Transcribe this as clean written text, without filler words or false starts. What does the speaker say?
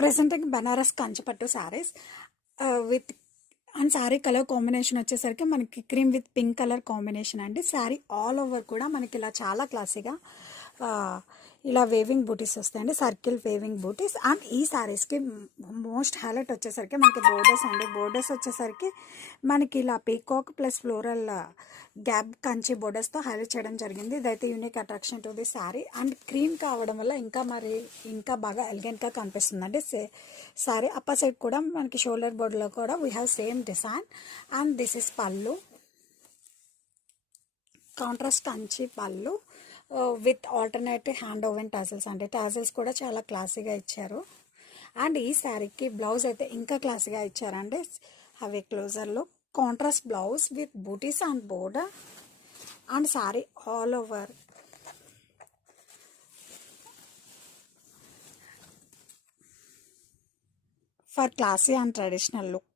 Presenting Banaras Kanchipattu saris with and sari colour combination వచ్చేసరికి మనకి cream with pink colour combination అండి. Sari all over కూడా మనకి ఇలా చాలా క్లాసీగా ఇలా వేవింగ్ బూటీస్ వస్తాయండి, సర్కిల్ వేవింగ్ బూటీస్. అండ్ ఈ శారీస్కి మోస్ట్ హైలైట్ వచ్చేసరికి మనకి బోర్డర్స్ అండి. బోర్డర్స్ వచ్చేసరికి మనకి ఇలా peacock plus floral gap Kanchi బోర్డర్స్తో హైలైట్ చేయడం జరిగింది. ఇదైతే unique attraction to the sari. And cream కావడం వల్ల ఇంకా బాగా ఎలిగెంట్గా కనిపిస్తుందండి. శారీ అప్పర్ సైడ్ కూడా మనకి షోల్డర్ బోర్డర్లో కూడా we have same design. And this is పళ్ళు, కాంట్రాస్ట్ కంచి పళ్ళు with alternative hand woven tassels అండి. టాజల్స్ కూడా చాలా క్లాసీగా ఇచ్చారు. అండ్ ఈ శారీకి బ్లౌజ్ అయితే ఇంకా క్లాసీగా ఇచ్చారండి. అవి క్లోజర్లో contrast blouse with booties and border. And sari all over for classy and traditional look.